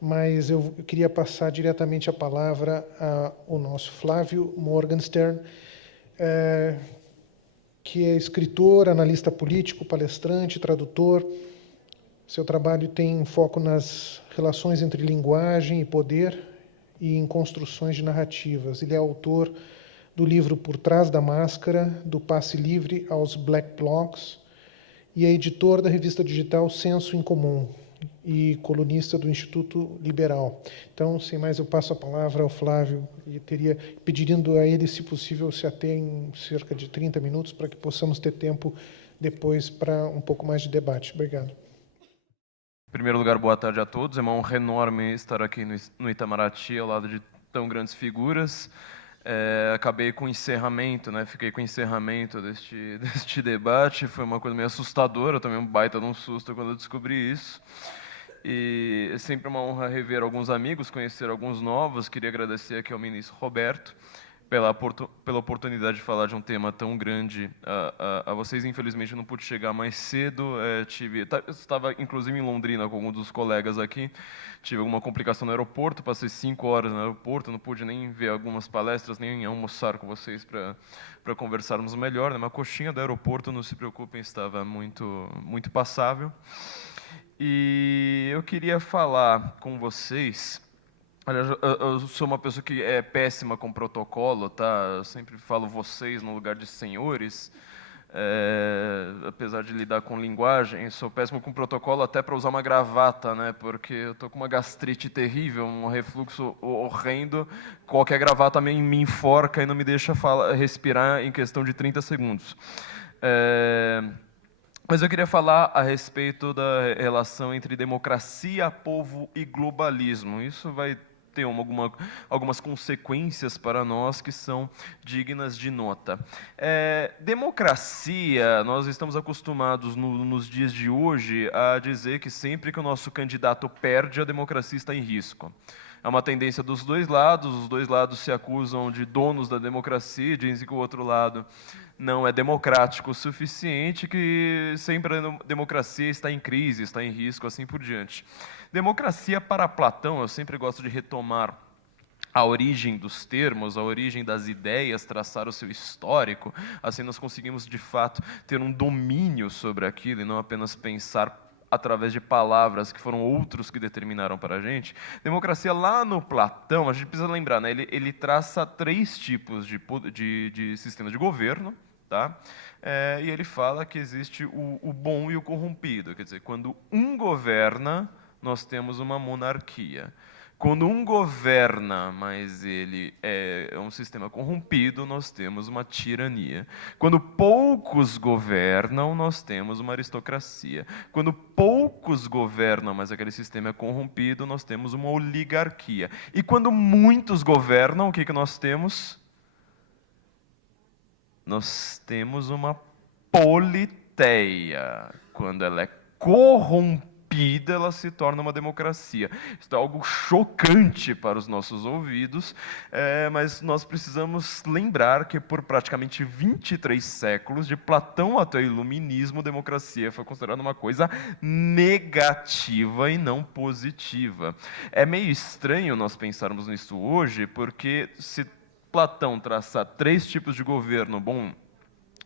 mas eu queria passar diretamente a palavra ao nosso Flávio Morgenstern, que é escritor, analista político, palestrante, tradutor. Seu trabalho tem foco nas relações entre linguagem e poder e em construções de narrativas. Ele é autor do livro Por Trás da Máscara, do Passe Livre aos Black Blocs, e é editor da revista digital Senso em Comum e colunista do Instituto Liberal. Então, sem mais, eu passo a palavra ao Flávio e pedindo a ele, se possível, se ater em cerca de 30 minutos para que possamos ter tempo depois para um pouco mais de debate. Obrigado. Em primeiro lugar, boa tarde a todos. É uma honra enorme estar aqui no Itamaraty, ao lado de tão grandes figuras. Acabei com o encerramento, né? Fiquei com o encerramento deste debate. Foi uma coisa meio assustadora, eu tomei um baita de um susto quando eu descobri isso. E é sempre uma honra rever alguns amigos, conhecer alguns novos. Queria agradecer aqui ao ministro Roberto pela oportunidade de falar de um tema tão grande a vocês. Infelizmente, eu não pude chegar mais cedo. Eu estava, inclusive, em Londrina com alguns dos colegas aqui. Tive alguma complicação no aeroporto, passei 5 horas no aeroporto, não pude nem ver algumas palestras, nem almoçar com vocês para conversarmos melhor. Uma coxinha do aeroporto, não se preocupem, estava muito passável. E eu queria falar com vocês. Olha, eu sou uma pessoa que é péssima com protocolo, tá? Eu sempre falo vocês no lugar de senhores. Apesar de lidar com linguagem, sou péssimo com protocolo até para usar uma gravata, né? Porque eu tô com uma gastrite terrível, um refluxo horrendo. Qualquer gravata me enforca e não me deixa respirar em questão de 30 segundos. Mas eu queria falar a respeito da relação entre democracia, povo e globalismo. Isso vai ter algumas consequências para nós que são dignas de nota. Democracia, nós estamos acostumados nos dias de hoje a dizer que sempre que o nosso candidato perde, a democracia está em risco. É uma tendência dos dois lados, os dois lados se acusam de donos da democracia, dizem que o outro lado não é democrático o suficiente, que sempre a democracia está em crise, está em risco, assim por diante. Democracia para Platão, eu sempre gosto de retomar a origem dos termos, a origem das ideias, traçar o seu histórico, assim nós conseguimos de fato ter um domínio sobre aquilo e não apenas pensar através de palavras que foram outros que determinaram para a gente. Democracia, lá no Platão, a gente precisa lembrar, né? Ele traça 3 tipos de sistema de governo, tá? E ele fala que existe o bom e o corrompido, quer dizer, quando um governa, nós temos uma monarquia. Quando um governa, mas ele é um sistema corrompido, nós temos uma tirania. Quando poucos governam, nós temos uma aristocracia. Quando poucos governam, mas aquele sistema é corrompido, nós temos uma oligarquia. E quando muitos governam, o que nós temos? Nós temos uma politeia. Quando ela é corrompida, ela se torna uma democracia. Isso é algo chocante para os nossos ouvidos, mas nós precisamos lembrar que por praticamente 23 séculos, de Platão até o Iluminismo, democracia foi considerada uma coisa negativa e não positiva. É meio estranho nós pensarmos nisso hoje, porque se Platão traçar 3 tipos de governo, bom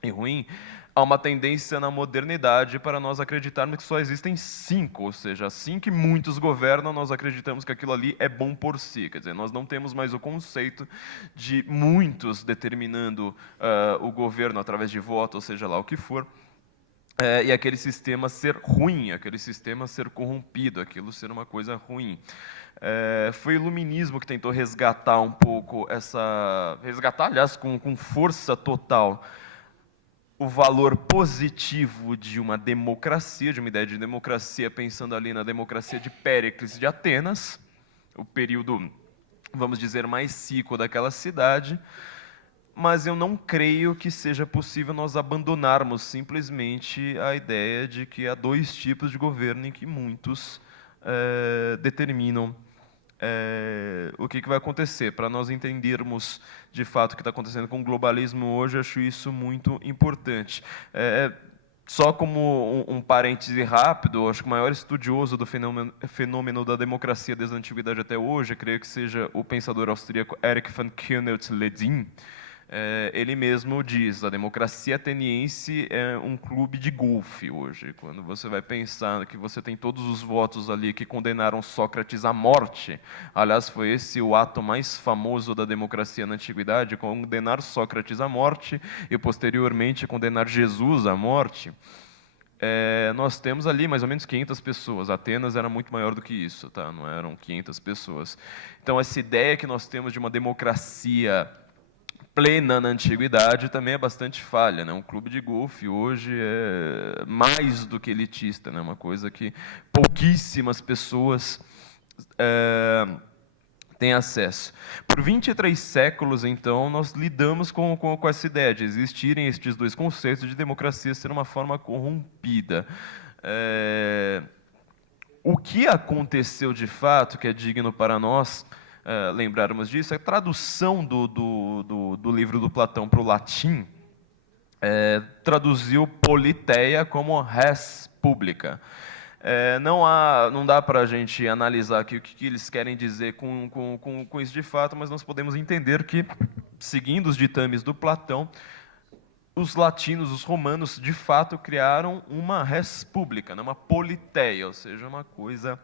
e ruim, há uma tendência na modernidade para nós acreditarmos que só existem 5, ou seja, assim que muitos governam, nós acreditamos que aquilo ali é bom por si. Quer dizer, nós não temos mais o conceito de muitos determinando o governo através de voto, ou seja lá o que for, e aquele sistema ser ruim, aquele sistema ser corrompido, aquilo ser uma coisa ruim. Foi o Iluminismo que tentou resgatar um pouco resgatar, aliás, com força total, o valor positivo de uma democracia, de uma ideia de democracia, pensando ali na democracia de Péricles de Atenas, o período, vamos dizer, mais cíclico daquela cidade, mas eu não creio que seja possível nós abandonarmos simplesmente a ideia de que há 2 tipos de governo em que muitos determinam o que vai acontecer. Para nós entendermos de fato o que está acontecendo com o globalismo hoje, eu acho isso muito importante. Só como um parêntese rápido, acho que o maior estudioso do fenômeno da democracia desde a antiguidade até hoje, creio que seja o pensador austríaco Erich von Kuehnelt-Leddihn. Ele mesmo diz: a democracia ateniense é um clube de golfe hoje. Quando você vai pensar que você tem todos os votos ali que condenaram Sócrates à morte, aliás, foi esse o ato mais famoso da democracia na antiguidade, condenar Sócrates à morte e posteriormente condenar Jesus à morte. Nós temos ali mais ou menos 500 pessoas. Atenas era muito maior do que isso, tá? Não eram 500 pessoas. Então, essa ideia que nós temos de uma democracia plena na antiguidade também é bastante falha, né? Um clube de golfe hoje é mais do que elitista, né? Uma coisa que pouquíssimas pessoas têm acesso. Por 23 séculos, então, nós lidamos com essa ideia de existirem estes dois conceitos de democracia ser uma forma corrompida. O que aconteceu de fato, que é digno para nós lembrarmos disso, é a tradução do livro do Platão para o latim, traduziu politeia como res publica. Não dá para a gente analisar aqui o que eles querem dizer com isso de fato, mas nós podemos entender que, seguindo os ditames do Platão, os latinos, os romanos, de fato criaram uma res publica, né, uma politeia, ou seja, uma coisa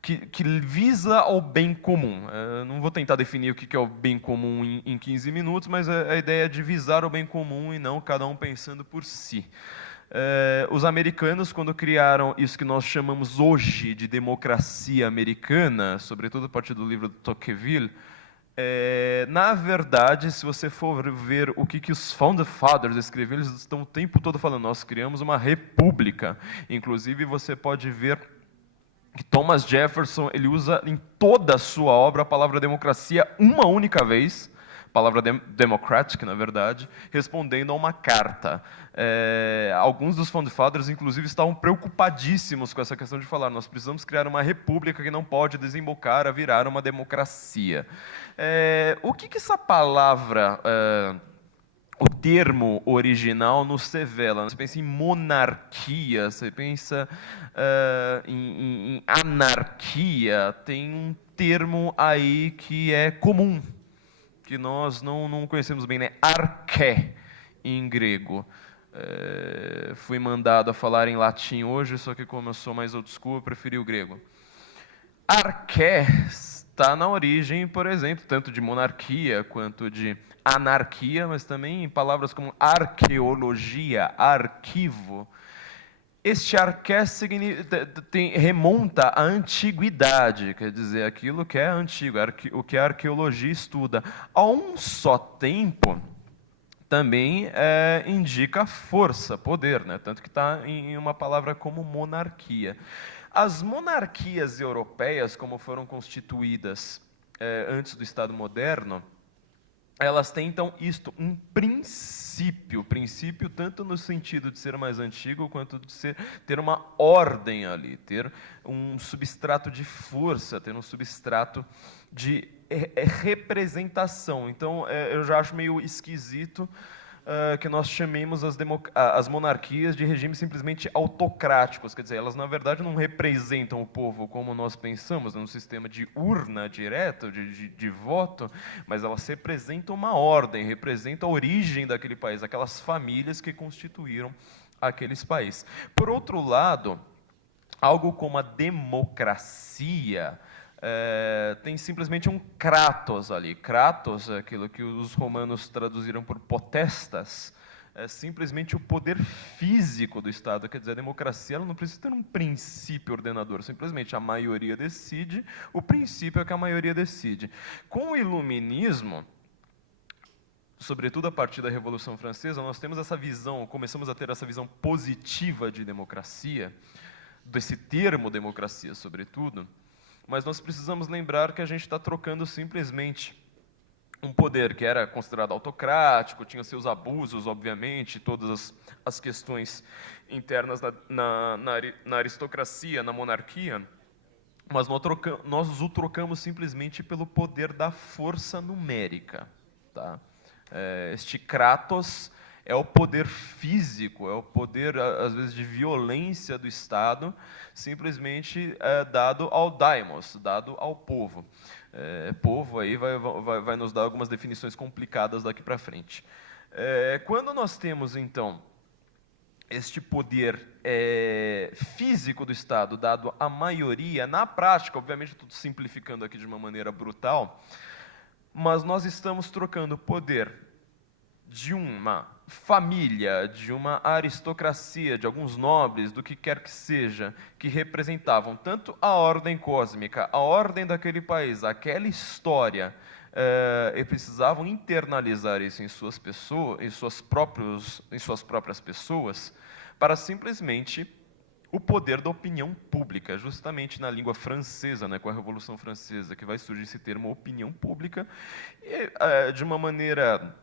que visa ao bem comum. Não vou tentar definir o que é o bem comum em 15 minutos, mas a ideia é de visar o bem comum e não cada um pensando por si. Os americanos, quando criaram isso que nós chamamos hoje de democracia americana, sobretudo a partir do livro de Tocqueville, na verdade, se você for ver o que os Founder Fathers escreveram, eles estão o tempo todo falando: nós criamos uma república. Inclusive, você pode ver que Thomas Jefferson ele usa em toda a sua obra a palavra democracia uma única vez, a palavra democratic, na verdade, respondendo a uma carta. Alguns dos Founder Fathers, inclusive, estavam preocupadíssimos com essa questão de falar: nós precisamos criar uma república que não pode desembocar a virar uma democracia. O que essa palavra, o termo original nos revela? Você pensa em monarquia, você pensa em anarquia, tem um termo aí que é comum, que nós não conhecemos bem, né? Arché, em grego. Fui mandado a falar em latim hoje, só que como eu sou mais old school, eu preferi o grego. Arché está na origem, por exemplo, tanto de monarquia quanto de anarquia, mas também em palavras como arqueologia, arquivo. Este arché remonta à antiguidade, quer dizer, aquilo que é antigo, o que a arqueologia estuda. A um só tempo, também indica força, poder, né? Tanto que está em uma palavra como monarquia. As monarquias europeias, como foram constituídas antes do Estado moderno, elas têm, então, um princípio tanto no sentido de ser mais antigo, quanto de ter uma ordem ali, ter um substrato de força, ter um substrato de representação. Então, eu já acho meio esquisito que nós chamemos as monarquias de regimes simplesmente autocráticos, quer dizer, elas na verdade não representam o povo como nós pensamos, num sistema de urna direta, de voto, mas elas representam uma ordem, representam a origem daquele país, aquelas famílias que constituíram aqueles países. Por outro lado, algo como a democracia tem simplesmente um kratos ali. Kratos, aquilo que os romanos traduziram por potestas, é simplesmente o poder físico do Estado. Quer dizer, a democracia ela não precisa ter um princípio ordenador, simplesmente a maioria decide, o princípio é que a maioria decide. Com o iluminismo, sobretudo a partir da Revolução Francesa, nós temos essa visão, começamos a ter essa visão positiva de democracia, desse termo democracia, sobretudo, mas nós precisamos lembrar que a gente está trocando simplesmente um poder que era considerado autocrático, tinha seus abusos, obviamente, todas as questões internas na aristocracia, na monarquia, mas nós o trocamos simplesmente pelo poder da força numérica. Tá? Este Kratos é o poder físico, é o poder, às vezes, de violência do Estado, simplesmente dado ao daimos, dado ao povo. Povo aí vai nos dar algumas definições complicadas daqui para frente. Quando nós temos, então, este poder físico do Estado dado à maioria, na prática, obviamente estou simplificando aqui de uma maneira brutal, mas nós estamos trocando o poder de uma família, de uma aristocracia, de alguns nobres, do que quer que seja, que representavam tanto a ordem cósmica, a ordem daquele país, aquela história, e precisavam internalizar isso em suas pessoas, em suas próprias pessoas, para simplesmente o poder da opinião pública, justamente na língua francesa, né, com a Revolução Francesa, que vai surgir esse termo opinião pública, e, de uma maneira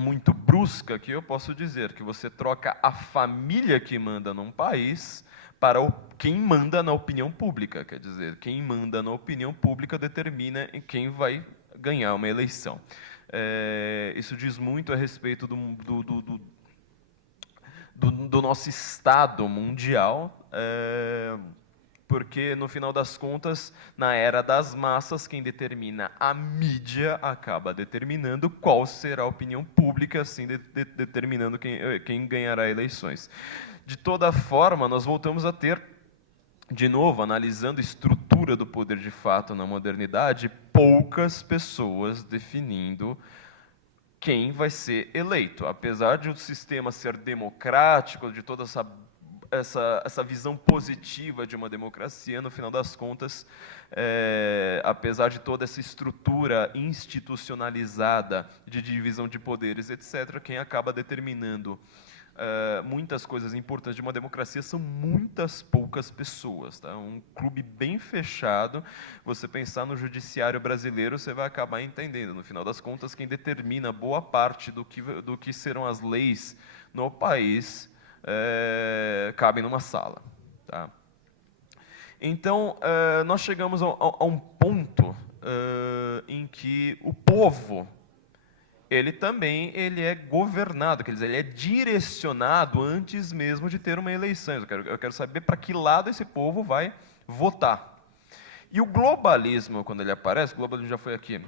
muito brusca, que eu posso dizer que você troca a família que manda num país para quem manda na opinião pública, quer dizer, quem manda na opinião pública determina quem vai ganhar uma eleição. Isso diz muito a respeito do nosso Estado mundial, porque, no final das contas, na era das massas, quem determina a mídia acaba determinando qual será a opinião pública, assim determinando quem ganhará eleições. De toda forma, nós voltamos a ter, de novo, analisando a estrutura do poder de fato na modernidade, poucas pessoas definindo quem vai ser eleito. Apesar de o sistema ser democrático, de toda essa visão positiva de uma democracia, no final das contas, apesar de toda essa estrutura institucionalizada de divisão de poderes, etc., quem acaba determinando muitas coisas importantes de uma democracia são muitas poucas pessoas. Tá? Um clube bem fechado, você pensar no judiciário brasileiro, você vai acabar entendendo. No final das contas, quem determina boa parte do que serão as leis no país cabem numa sala. Tá? Então, nós chegamos a um ponto em que o povo ele é governado, quer dizer, ele é direcionado antes mesmo de ter uma eleição. Eu quero saber para que lado esse povo vai votar. E o globalismo, quando ele aparece, o globalismo já foi aqui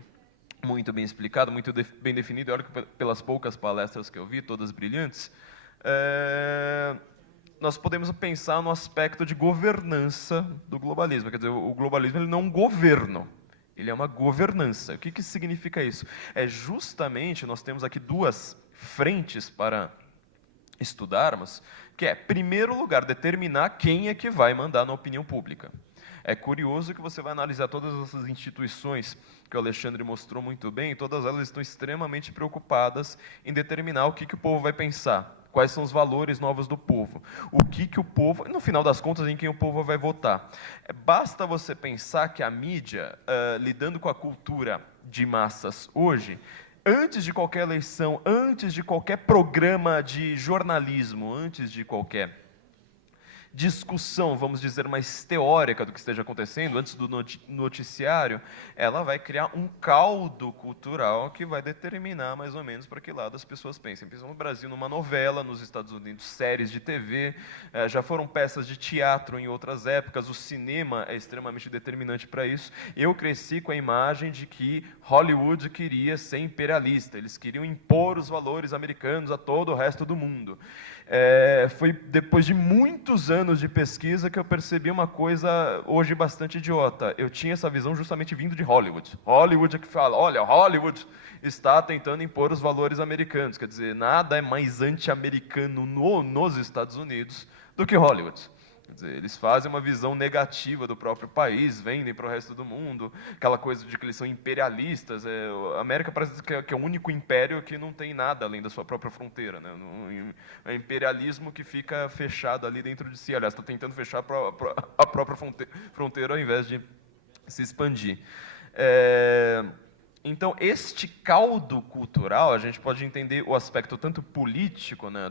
muito bem explicado, muito bem definido, e olha que pelas poucas palestras que eu vi, todas brilhantes, nós podemos pensar no aspecto de governança do globalismo. Quer dizer, o globalismo ele não é um governo, ele é uma governança. O que significa isso? Justamente, nós temos aqui duas frentes para estudarmos, que é, em primeiro lugar, determinar quem é que vai mandar na opinião pública. É curioso que você vai analisar todas essas instituições que o Alexandre mostrou muito bem, todas elas estão extremamente preocupadas em determinar o que o povo vai pensar, quais são os valores novos do povo, o que o povo, no final das contas, em quem o povo vai votar. Basta você pensar que a mídia, lidando com a cultura de massas hoje, antes de qualquer eleição, antes de qualquer programa de jornalismo, antes de qualquer discussão, vamos dizer, mais teórica do que esteja acontecendo, antes do noticiário, ela vai criar um caldo cultural que vai determinar mais ou menos para que lado as pessoas pensem. Pensam no Brasil numa novela, nos Estados Unidos séries de TV, já foram peças de teatro em outras épocas, o cinema é extremamente determinante para isso. Eu cresci com a imagem de que Hollywood queria ser imperialista, eles queriam impor os valores americanos a todo o resto do mundo. Foi depois de muitos anos de pesquisa que eu percebi uma coisa hoje bastante idiota. Eu tinha essa visão justamente vindo de Hollywood. Hollywood é que fala, olha, Hollywood está tentando impor os valores americanos. Quer dizer, nada é mais anti-americano nos Estados Unidos do que Hollywood. Quer dizer, eles fazem uma visão negativa do próprio país, vendem para o resto do mundo, aquela coisa de que eles são imperialistas. A América parece que é o único império que não tem nada além da sua própria fronteira. Né? É imperialismo que fica fechado ali dentro de si. Aliás, está tentando fechar a própria fronteira ao invés de se expandir. Então, este caldo cultural, a gente pode entender o aspecto tanto político, né,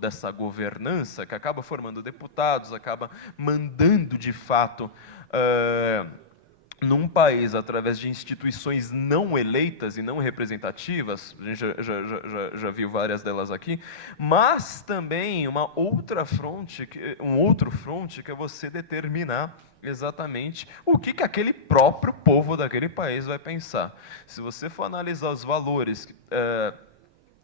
dessa governança, que acaba formando deputados, acaba mandando, de fato, num país através de instituições não eleitas e não representativas, a gente já viu várias delas aqui, mas também uma outra fronte, um outro fronte que é você determinar exatamente o que aquele próprio povo daquele país vai pensar. Se você for analisar os valores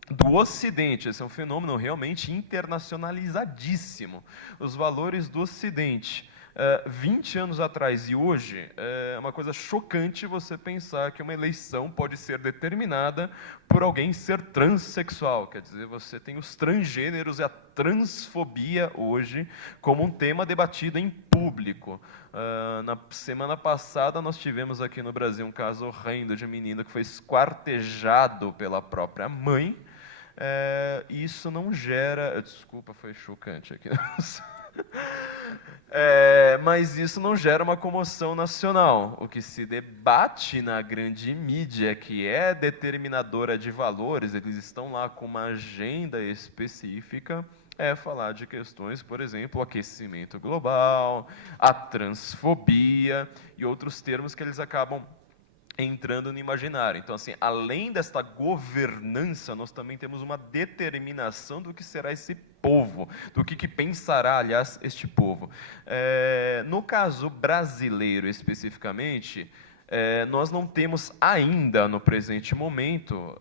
do Ocidente, esse é um fenômeno realmente internacionalizadíssimo, os valores do Ocidente. 20 anos atrás e hoje, é uma coisa chocante você pensar que uma eleição pode ser determinada por alguém ser transexual. Quer dizer, você tem os transgêneros e a transfobia hoje como um tema debatido em público. Na semana passada, nós tivemos aqui no Brasil um caso horrendo de menino que foi esquartejado pela própria mãe. Isso não gera... Desculpa, foi chocante aqui. Mas isso não gera uma comoção nacional. O que se debate na grande mídia, que é determinadora de valores, eles estão lá com uma agenda específica, é falar de questões, por exemplo, o aquecimento global, a transfobia e outros termos que eles acabam entrando no imaginário. Então, assim, além desta governança, nós também temos uma determinação do que será esse povo, do que pensará, aliás, este povo. No caso brasileiro, especificamente, nós não temos ainda, no presente momento,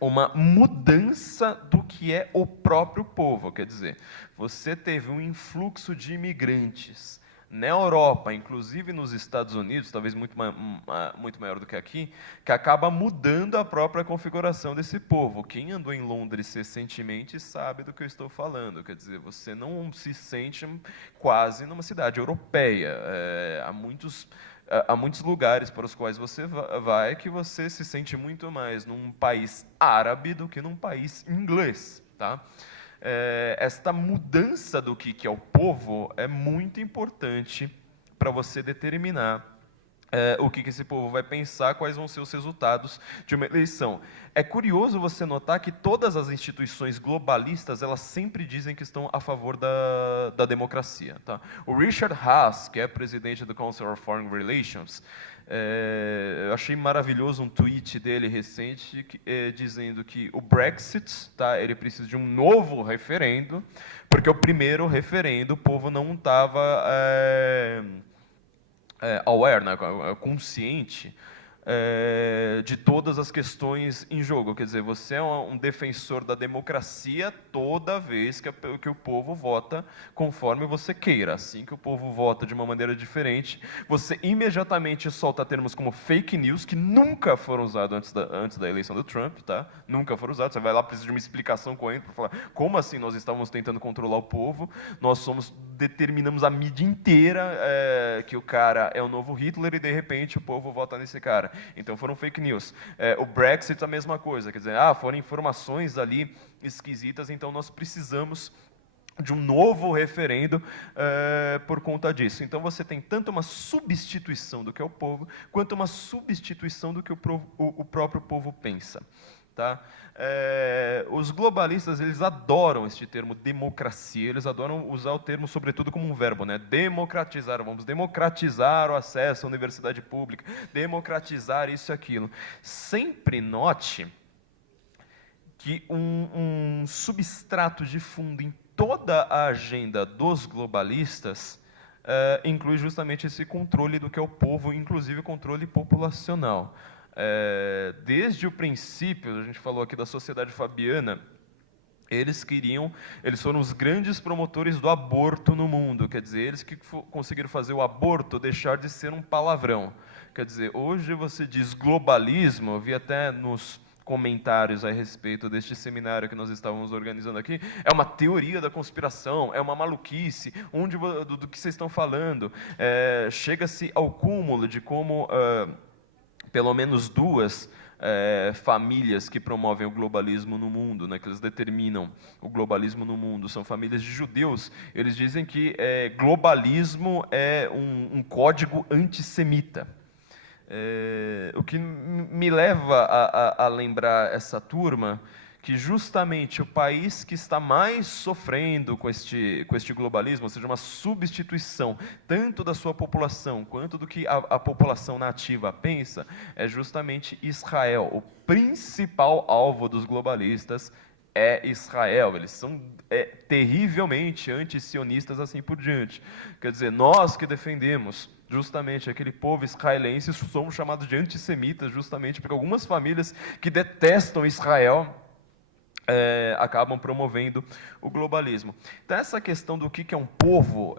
uma mudança do que é o próprio povo. Quer dizer, você teve um influxo de imigrantes na Europa, inclusive nos Estados Unidos, talvez muito maior do que aqui, que acaba mudando a própria configuração desse povo. Quem andou em Londres recentemente sabe do que eu estou falando. Quer dizer, você não se sente quase numa cidade europeia. Há muitos lugares para os quais você vai que você se sente muito mais num país árabe do que num país inglês, tá? Esta mudança do que é o povo é muito importante para você determinar o que esse povo vai pensar, quais vão ser os resultados de uma eleição. É curioso você notar que todas as instituições globalistas, elas sempre dizem que estão a favor da democracia. Tá? O Richard Haas, que é presidente do Council of Foreign Relations, eu achei maravilhoso um tweet dele recente dizendo que o Brexit, tá, ele precisa de um novo referendo, porque o primeiro referendo o povo não estava aware, né, consciente de todas as questões em jogo. Quer dizer, você é um defensor da democracia toda vez que o povo vota conforme você queira. Assim que o povo vota de uma maneira diferente, você imediatamente solta termos como fake news, que nunca foram usados antes da eleição do Trump, tá? Nunca foram usados. Você vai lá, precisa de uma explicação corrente para falar como assim nós estávamos tentando controlar o povo, determinamos a mídia inteira que o cara é o novo Hitler e, de repente, o povo vota nesse cara. Então, foram fake news. O Brexit, a mesma coisa. Quer dizer, foram informações ali esquisitas, então nós precisamos de um novo referendo por conta disso. Então, você tem tanto uma substituição do que é o povo, quanto uma substituição do que o próprio povo pensa. Tá? Os globalistas, eles adoram este termo democracia, eles adoram usar o termo sobretudo como um verbo, né? Democratizar, vamos democratizar o acesso à universidade pública, democratizar isso e aquilo. Sempre note que um substrato de fundo em toda a agenda dos globalistas inclui justamente esse controle do que é o povo, inclusive controle populacional. Desde o princípio, a gente falou aqui da Sociedade Fabiana, eles foram os grandes promotores do aborto no mundo. Quer dizer, eles que conseguiram fazer o aborto deixar de ser um palavrão. Quer dizer, hoje você diz globalismo, eu vi até nos comentários a respeito deste seminário que nós estávamos organizando aqui, é uma teoria da conspiração, é uma maluquice, do que vocês estão falando. Chega-se ao cúmulo de como pelo menos duas famílias que promovem o globalismo no mundo, né, que eles determinam o globalismo no mundo, são famílias de judeus. Eles dizem que globalismo é um código antissemita. O que me leva a lembrar essa turma que justamente o país que está mais sofrendo com este globalismo, ou seja, uma substituição tanto da sua população quanto do que a população nativa pensa, é justamente Israel. O principal alvo dos globalistas é Israel. Eles são terrivelmente anti-sionistas, assim por diante. Quer dizer, nós que defendemos justamente aquele povo israelense somos chamados de antissemitas, justamente porque algumas famílias que detestam Israel acabam promovendo o globalismo. Então, essa questão do que é um povo,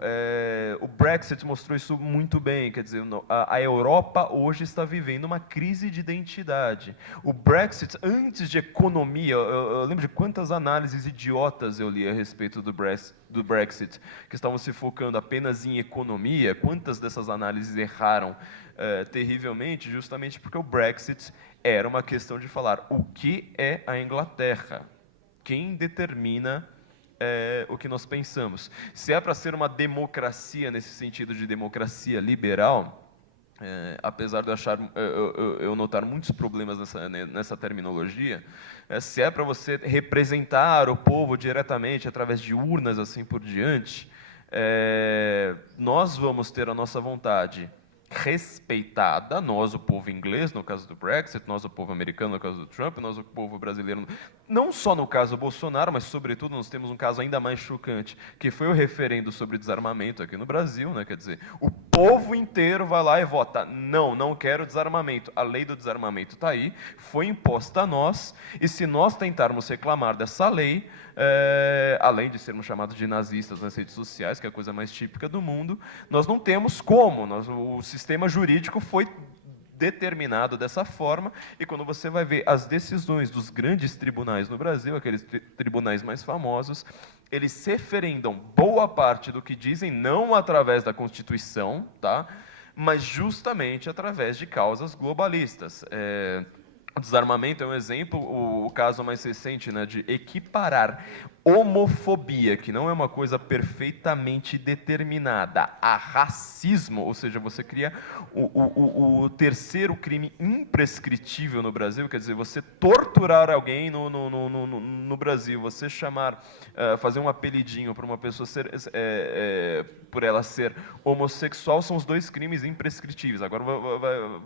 o Brexit mostrou isso muito bem. Quer dizer, a Europa hoje está vivendo uma crise de identidade. O Brexit, antes de economia, eu lembro de quantas análises idiotas eu li a respeito do Brexit, que estavam se focando apenas em economia. Quantas dessas análises erraram terrivelmente, justamente porque o Brexit era uma questão de falar o que é a Inglaterra. Quem determina o que nós pensamos? Se é para ser uma democracia, nesse sentido de democracia liberal, apesar de eu notar muitos problemas nessa terminologia, se é para você representar o povo diretamente através de urnas, assim por diante, nós vamos ter a nossa vontade respeitada, nós, o povo inglês, no caso do Brexit, nós, o povo americano, no caso do Trump, nós, o povo brasileiro, não só no caso do Bolsonaro, mas, sobretudo, nós temos um caso ainda mais chocante, que foi o referendo sobre desarmamento aqui no Brasil, né? Quer dizer, o povo inteiro vai lá e vota, não quero desarmamento. A lei do desarmamento está aí, foi imposta a nós, e se nós tentarmos reclamar dessa lei, além de sermos chamados de nazistas nas redes sociais, que é a coisa mais típica do mundo, nós não temos como, o sistema jurídico foi determinado dessa forma, e quando você vai ver as decisões dos grandes tribunais no Brasil, aqueles tribunais mais famosos, eles se referendam boa parte do que dizem, não através da Constituição, tá? Mas justamente através de causas globalistas. O desarmamento é um exemplo, o caso mais recente, né, de equiparar homofobia, que não é uma coisa perfeitamente determinada, a racismo, ou seja, você cria o terceiro crime imprescritível no Brasil, quer dizer, você torturar alguém no Brasil, você fazer um apelidinho para uma pessoa por ela ser homossexual, são os dois crimes imprescritíveis. Agora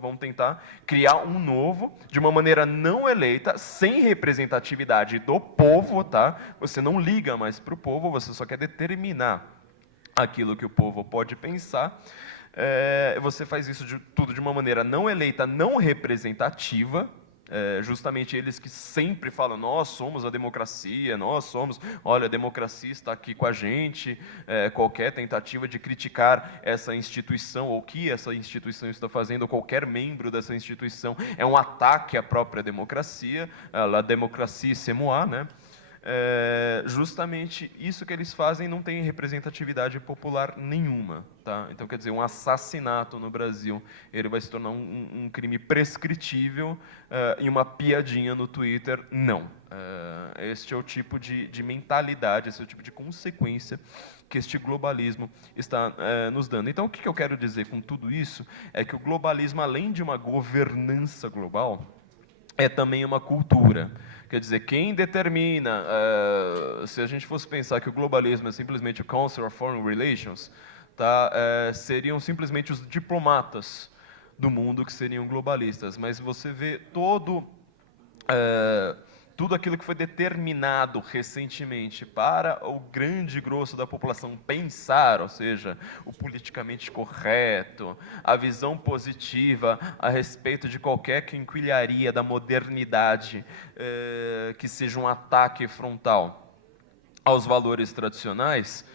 vão tentar criar um novo, de uma maneira não eleita, sem representatividade do povo, tá? Você não liga mais para o povo, você só quer determinar aquilo que o povo pode pensar. Você faz isso tudo de uma maneira não eleita, não representativa. Justamente eles que sempre falam, nós somos a democracia, olha, a democracia está aqui com a gente, qualquer tentativa de criticar essa instituição, ou o que essa instituição está fazendo, ou qualquer membro dessa instituição, é um ataque à própria democracia, la démocratie c'est moi, né? Justamente isso que eles fazem não tem representatividade popular nenhuma, tá? Então, quer dizer, um assassinato no Brasil, ele vai se tornar um crime prescritível, e uma piadinha no Twitter, não. Este é o tipo de mentalidade, esse é o tipo de consequência que este globalismo está nos dando. Então, o que eu quero dizer com tudo isso é que o globalismo, além de uma governança global, é também uma cultura. Quer dizer, quem determina, se a gente fosse pensar que o globalismo é simplesmente o Council of Foreign Relations, tá, seriam simplesmente os diplomatas do mundo que seriam globalistas. Mas você vê tudo aquilo que foi determinado recentemente para o grande grosso da população pensar, ou seja, o politicamente correto, a visão positiva a respeito de qualquer quinquilharia da modernidade que seja um ataque frontal aos valores tradicionais,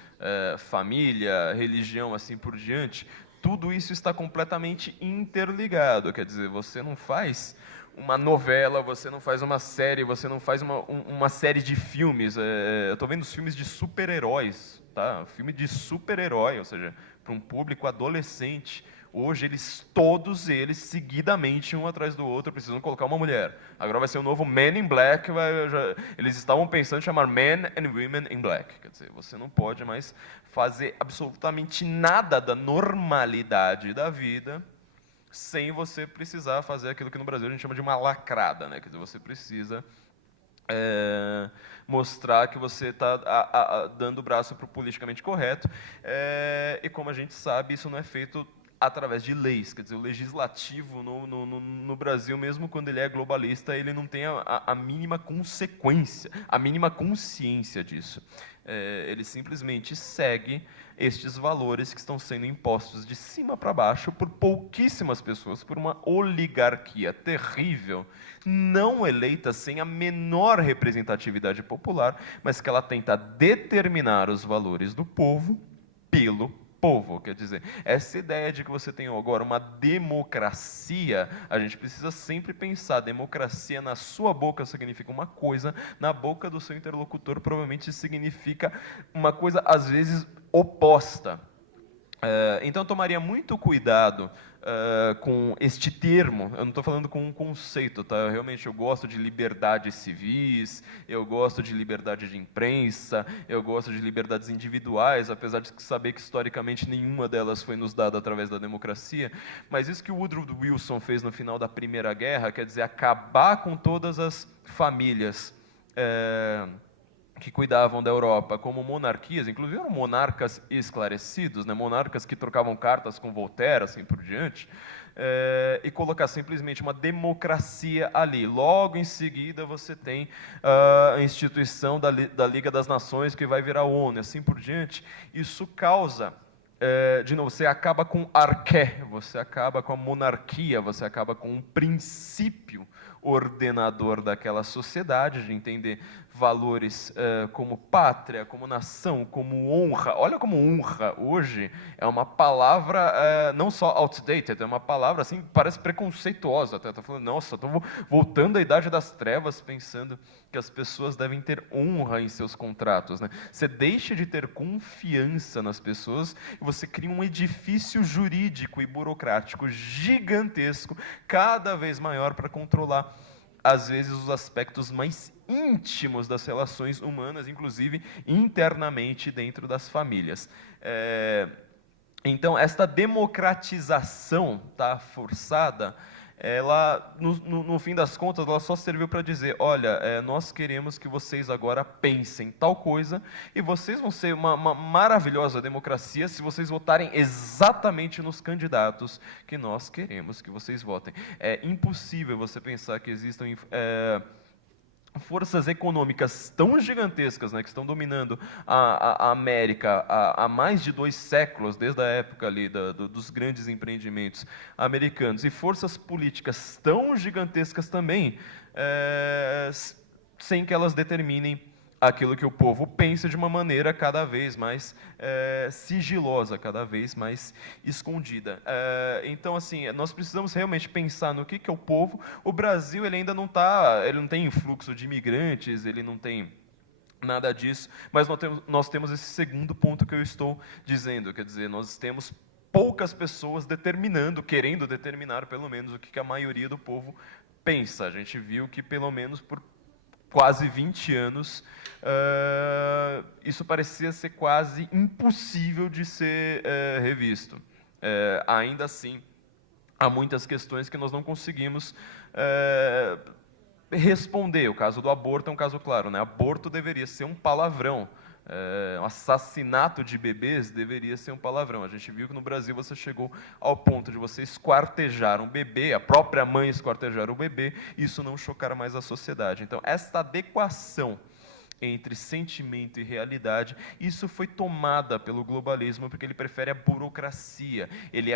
família, religião, assim por diante, tudo isso está completamente interligado. Quer dizer, você não faz uma novela, você não faz uma série, você não faz uma série de filmes. Eu estou vendo os filmes de super-heróis, tá? Filme de super-herói, ou seja, para um público adolescente. Hoje, todos eles, seguidamente, um atrás do outro, precisam colocar uma mulher. Agora vai ser o novo Men in Black. Eles estavam pensando em chamar Men and Women in Black. Quer dizer, você não pode mais fazer absolutamente nada da normalidade da vida sem você precisar fazer aquilo que no Brasil a gente chama de uma lacrada, né? Quer dizer, você precisa mostrar que você está dando o braço para o politicamente correto, e como a gente sabe, isso não é feito através de leis, quer dizer, o legislativo no Brasil, mesmo quando ele é globalista, ele não tem a mínima consequência, a mínima consciência disso. Ele simplesmente segue estes valores que estão sendo impostos de cima para baixo por pouquíssimas pessoas, por uma oligarquia terrível, não eleita, sem a menor representatividade popular, mas que ela tenta determinar os valores do povo pelo povo. Quer dizer, essa ideia de que você tem agora uma democracia, a gente precisa sempre pensar, democracia na sua boca significa uma coisa, na boca do seu interlocutor provavelmente significa uma coisa, às vezes, oposta. Então, tomaria muito cuidado com este termo. Eu não estou falando com um conceito, tá? Realmente, eu gosto de liberdades civis, eu gosto de liberdade de imprensa, eu gosto de liberdades individuais, apesar de saber que, historicamente, nenhuma delas foi nos dada através da democracia. Mas isso que o Woodrow Wilson fez no final da Primeira Guerra, quer dizer, acabar com todas as famílias que cuidavam da Europa como monarquias, inclusive eram monarcas esclarecidos, né, monarcas que trocavam cartas com Voltaire, assim por diante, e colocar simplesmente uma democracia ali. Logo em seguida você tem a instituição da Liga das Nações, que vai virar a ONU, assim por diante. Isso causa, de novo, você acaba com arqué, você acaba com a monarquia, você acaba com um princípio ordenador daquela sociedade, de entender valores como pátria, como nação, como honra. Olha como honra hoje é uma palavra não só outdated, é uma palavra assim, parece preconceituosa. Até estou falando, nossa, estou voltando à Idade das Trevas, pensando que as pessoas devem ter honra em seus contratos, né? Você deixa de ter confiança nas pessoas e você cria um edifício jurídico e burocrático gigantesco, cada vez maior, para controlar, às vezes, os aspectos mais íntimos das relações humanas, inclusive internamente dentro das famílias. Então, esta democratização, tá, forçada, ela, no fim das contas, ela só serviu para dizer, olha, nós queremos que vocês agora pensem tal coisa, e vocês vão ser uma maravilhosa democracia se vocês votarem exatamente nos candidatos que nós queremos que vocês votem. É impossível você pensar que existam forças econômicas tão gigantescas, né, que estão dominando a América há mais de 2 séculos, desde a época ali dos grandes empreendimentos americanos, e forças políticas tão gigantescas também, sem que elas determinem aquilo que o povo pensa de uma maneira cada vez mais sigilosa, cada vez mais escondida. Então, assim, nós precisamos realmente pensar no que é o povo. O Brasil, ele ainda não ele não tem influxo de imigrantes, ele não tem nada disso, mas nós temos esse segundo ponto que eu estou dizendo, quer dizer, nós temos poucas pessoas querendo determinar pelo menos o que a maioria do povo pensa. A gente viu que pelo menos por quase 20 anos, isso parecia ser quase impossível de ser revisto. Ainda assim, há muitas questões que nós não conseguimos responder. O caso do aborto é um caso claro, né? Aborto deveria ser um palavrão. Um assassinato de bebês deveria ser um palavrão. A gente viu que no Brasil você chegou ao ponto de você esquartejar um bebê, a própria mãe esquartejar o bebê, e isso não chocar mais a sociedade. Então, esta adequação entre sentimento e realidade, isso foi tomada pelo globalismo, porque ele prefere a burocracia, ele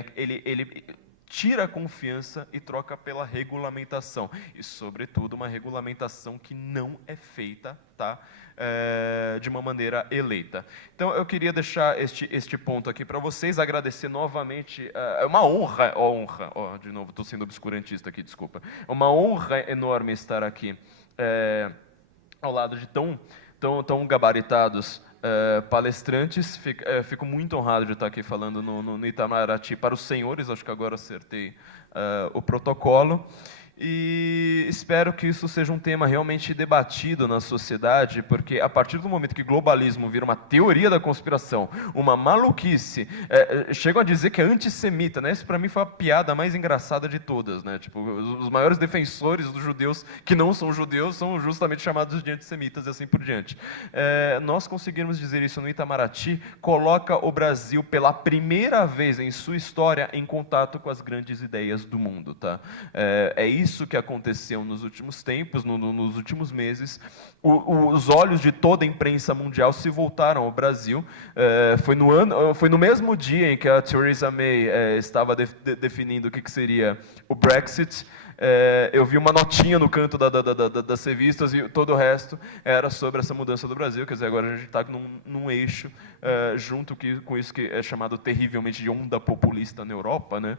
tira a confiança e troca pela regulamentação, e sobretudo uma regulamentação que não é feita, tá, de uma maneira eleita. Então eu queria deixar este ponto aqui para vocês, agradecer novamente, é uma honra, de novo, estou sendo obscurantista aqui, desculpa, é uma honra enorme estar aqui ao lado de tão gabaritados palestrantes. Fico muito honrado de estar aqui falando no Itamaraty para os senhores, acho que agora acertei o protocolo. E espero que isso seja um tema realmente debatido na sociedade, porque a partir do momento que globalismo vira uma teoria da conspiração, uma maluquice, chegam a dizer que é antissemita, né? Isso para mim foi a piada mais engraçada de todas, né? Tipo, os maiores defensores dos judeus que não são judeus são justamente chamados de antissemitas e assim por diante. Nós conseguirmos dizer isso no Itamaraty coloca o Brasil pela primeira vez em sua história em contato com as grandes ideias do mundo, tá? É isso que aconteceu nos últimos tempos, nos últimos meses. Os olhos de toda a imprensa mundial se voltaram ao Brasil. Foi no mesmo dia em que a Theresa May estava definindo o que seria o Brexit. Eu vi uma notinha no canto das revistas e todo o resto era sobre essa mudança do Brasil. Quer dizer, agora a gente está num eixo junto com isso que é chamado terrivelmente de onda populista na Europa, né?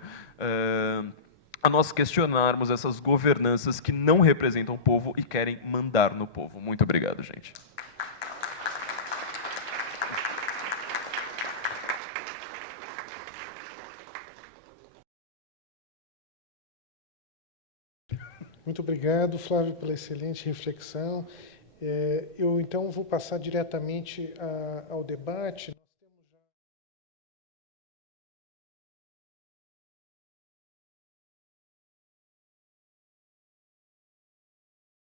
A nós questionarmos essas governanças que não representam o povo e querem mandar no povo. Muito obrigado, gente. Muito obrigado, Flávio, pela excelente reflexão. Eu, então, vou passar diretamente ao debate.